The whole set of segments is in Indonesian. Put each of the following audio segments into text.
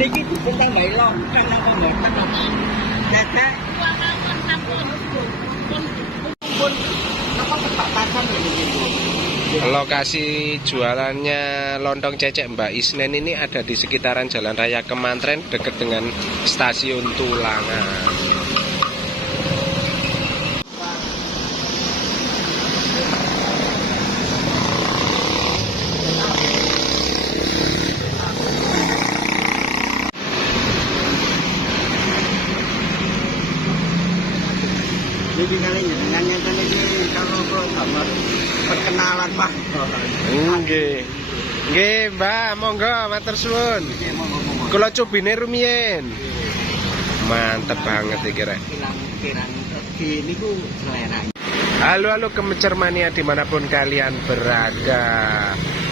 Niki dipun tambah lontong napa mboten kok. Cecek. Pun napa kebatasan niki. Lokasi jualannya lontong cecek Mbak Isnen ini ada di sekitaran Jalan Raya Kemantren dekat dengan Stasiun Tulangan. Jadi kali dengan nyata ini kalau gambar perkenalan Pak. Nggih. Nggih, Mbak, monggo matur suwun. Kula cobine rumiyin. Mantep banget iki rek. Pirang-pirang ini ku selera. Halo kemecer mania dimanapun kalian berada.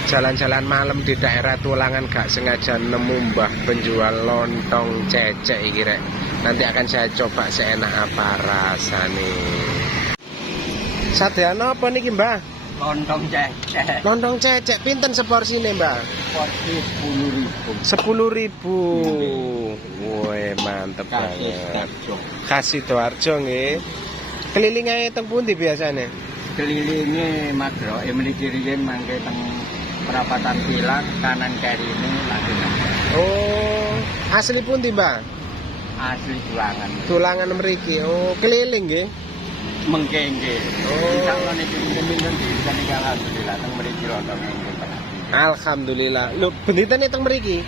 Jalan-jalan malam di daerah Tulangan gak sengaja nemu mbah penjual lontong cecek iki rek. Nanti akan saya coba seenak apa rasane. Sadean apa niki mbah? Lontong cecek. Lontong cecek pinten seporsine mbah? Porsi 10.000. Woi mantep banget. Khas Sidoarjo nggih. Kelilinge teng pundi biasane? Kelilinge Madro, mriki riyen mangke teng perapatan Pilar, kanan kiri ini lagi. Oh, asli pundi, Mbak? Asli Tulangan. Tulangan mriki. Oh, keliling nggih. Mengke nggih. Oh. Insyaallah niki pinten bisa niki alhamdulillah teng mriki lontong nggih. Alhamdulillah. Lho, benitane teng mriki?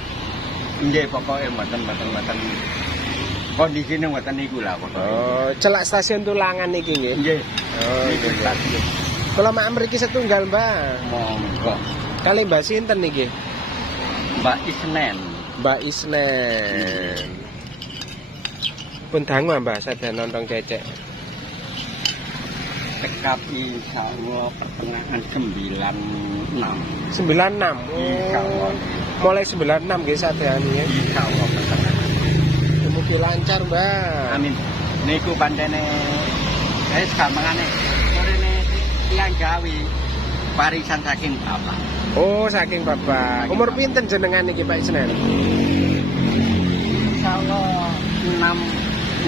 Nggih, pokoke mboten kondisine mboten niku lah pokoke. Oh, celak stasiun Tulangan niki nggih. Nggih. Oh, Niku stasiun. Kalau mak mriki setunggal, Mbak. Monggo. Kali Mbak sinten niki? Mbak Isnen. Mbak Isnen. Pun dangu Mbak sadan lontong cecek. Tekap insyaallah pertengahan 96. 96. Insyaallah. Mulai 96 nggih sadan ya. Insyaallah pertengahan. Mugi lancar, Mbak. Amin. Niku pandene gampangane sorene tiyang gawe warisan saking bapak. Oh, saking Bapak. Umur pinten jenengan niki Pak Isnen? Insyaallah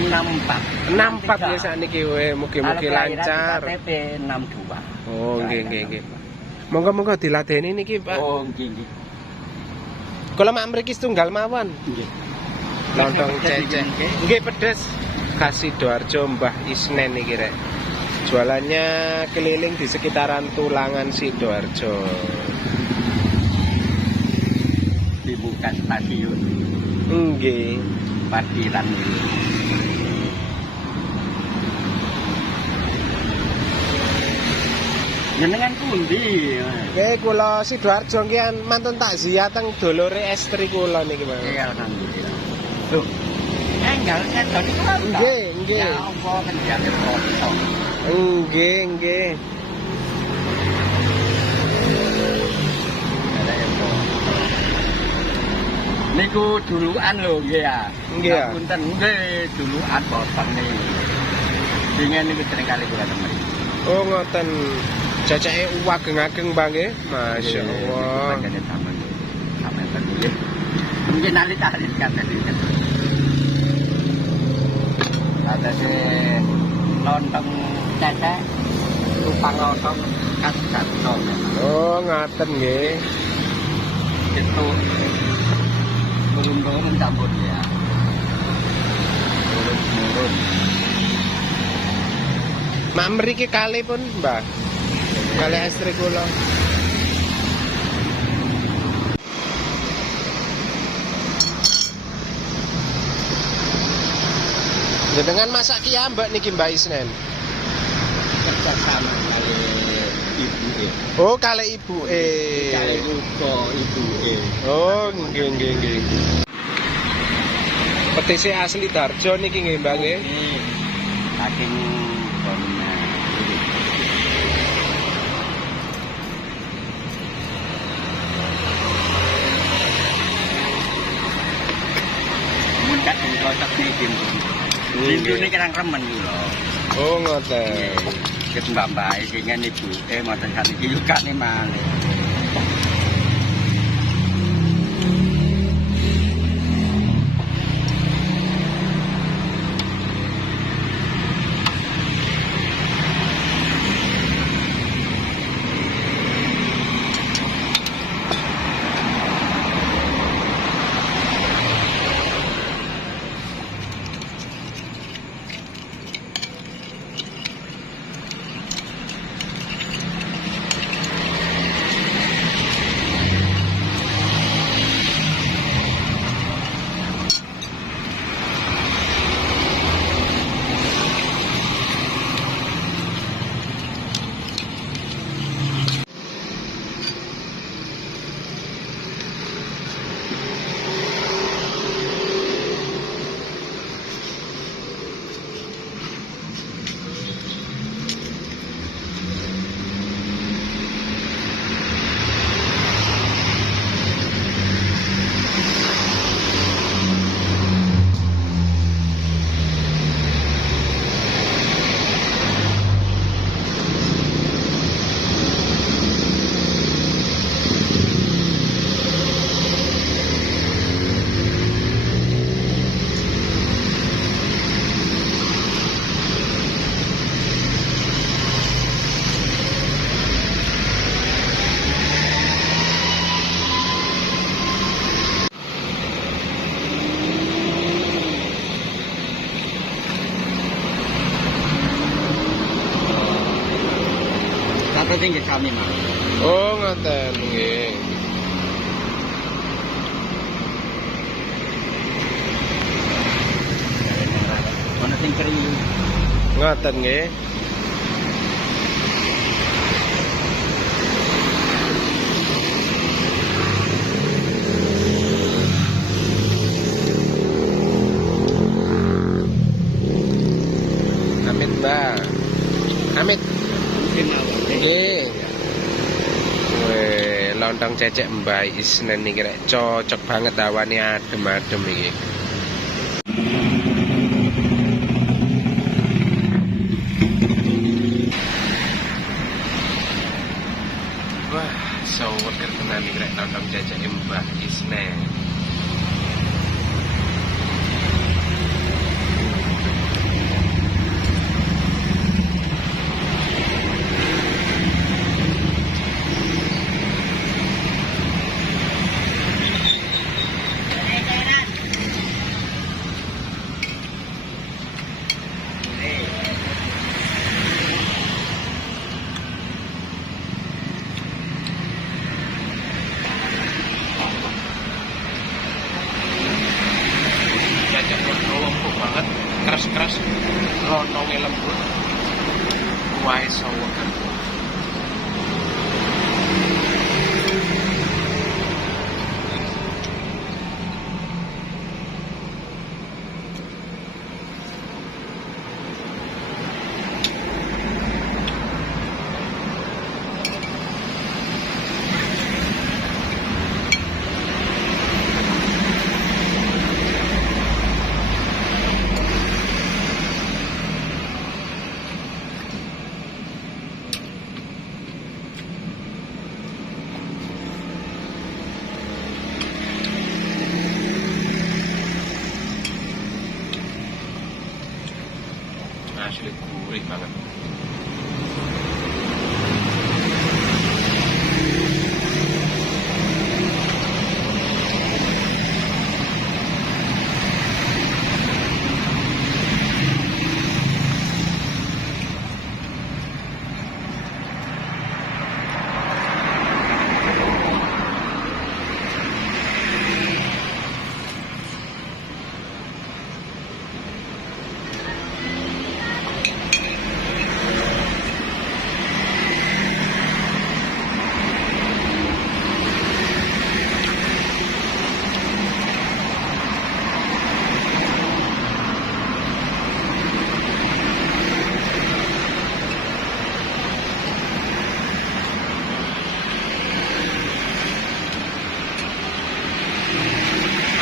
64 ya sakniki we, mugi-mugi lancar. KTP 62. Oh, nggih. Monggo-monggo diladeni niki, Pak. Oh, nggih. Kula mak mriki setunggal mawon. Nggih. Lontong cecek. Nggih pedes. Khas Sidoarjo Mbah Isnen iki rek. Jualannya keliling di sekitaran Tulangan Sidoarjo. Dibuka stasiun. Nggih. Parkiran. Jenengan pundi? Nggih kula Sidoarjo nggih mantun takziah teng dolore estri kula niki, Pak. Iya, alhamdulillah. Loh. Enggal sedo niku lho. Nggih. Ya apa kerjane foto. Nggih. Niku duluan lho nggih ya. Nggih ya. Punten nggih duluan potong niki. Dingen niku sering kali kula temui. Oh ngoten. Ceceke ageng-ageng Bang nggih. Masyaallah. Panjane sampean. Sampean nggih. Mungkin alit-alit kata iki. Ada lontong cecek rupang lontong khas Jawa. Oh ngaten nggih. Itu turun campur ya. Turun. Mak mriki kali pun, Mbak. Kali estri kula. Jenengan masak ki ambek niki Mbak Isnen. Kerja sama kali ibu. Oh, kali ibu Kali lupa ibu. Oh, nggih. Petise asli Darjo niki nggih, Mbak nggih. Saking kono. Muncak sing kocok niki. Lindune kirang remen lho. Oh, ngoten. Ket mbak-mbak iki ngene ibu. Mboten kanthi yukane malih. ini nggih sami Mas. Oh, ngoten nggih. Ono sing keri. Ngoten nggih. Amit, Mbak. Amit. Nggih. Weh, lontong cecek Mbak Isnen iki rek cocok banget awane adem-adem iki. Wah, seger tenan iki rek lontong cecek Mbak Isnen. Empuk banget, keras-keras, lontongnya lembut, kuahnya sawegan. Asli gurih banget.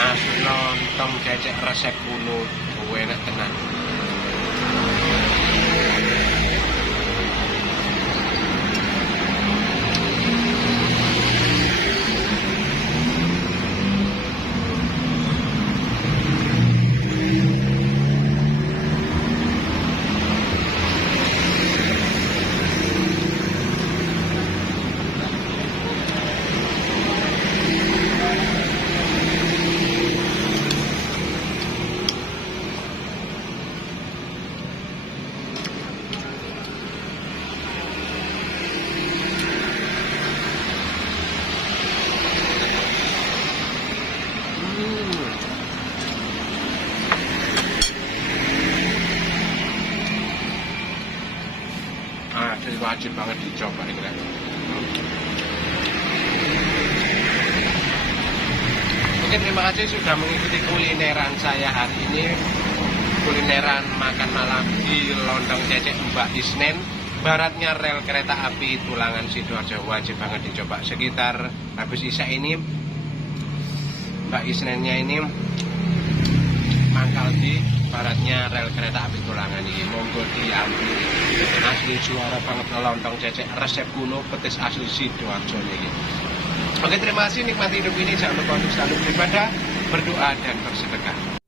Asli lontong cecek resep kuno, enak tenan. Asli wajib banget dicoba ini kan. Oke, terima kasih sudah mengikuti kulineran saya hari ini. Kulineran makan malam di Lontong Cecek Mbak Isnen, baratnya rel kereta api Tulangan Sidoarjo. Wajib banget dicoba. Sekitar habis isya ini Mbak Isnennya ini mangkal di baratnya rel kereta api Tulangan ini. Monggo diambil. Asli juara banget lontong cecek resep kuno petis asli Sidoarjo ini. Oke, terima kasih, nikmati hidup ini. Jangan lupa untuk selalu beribadah, berdoa dan bersedekah.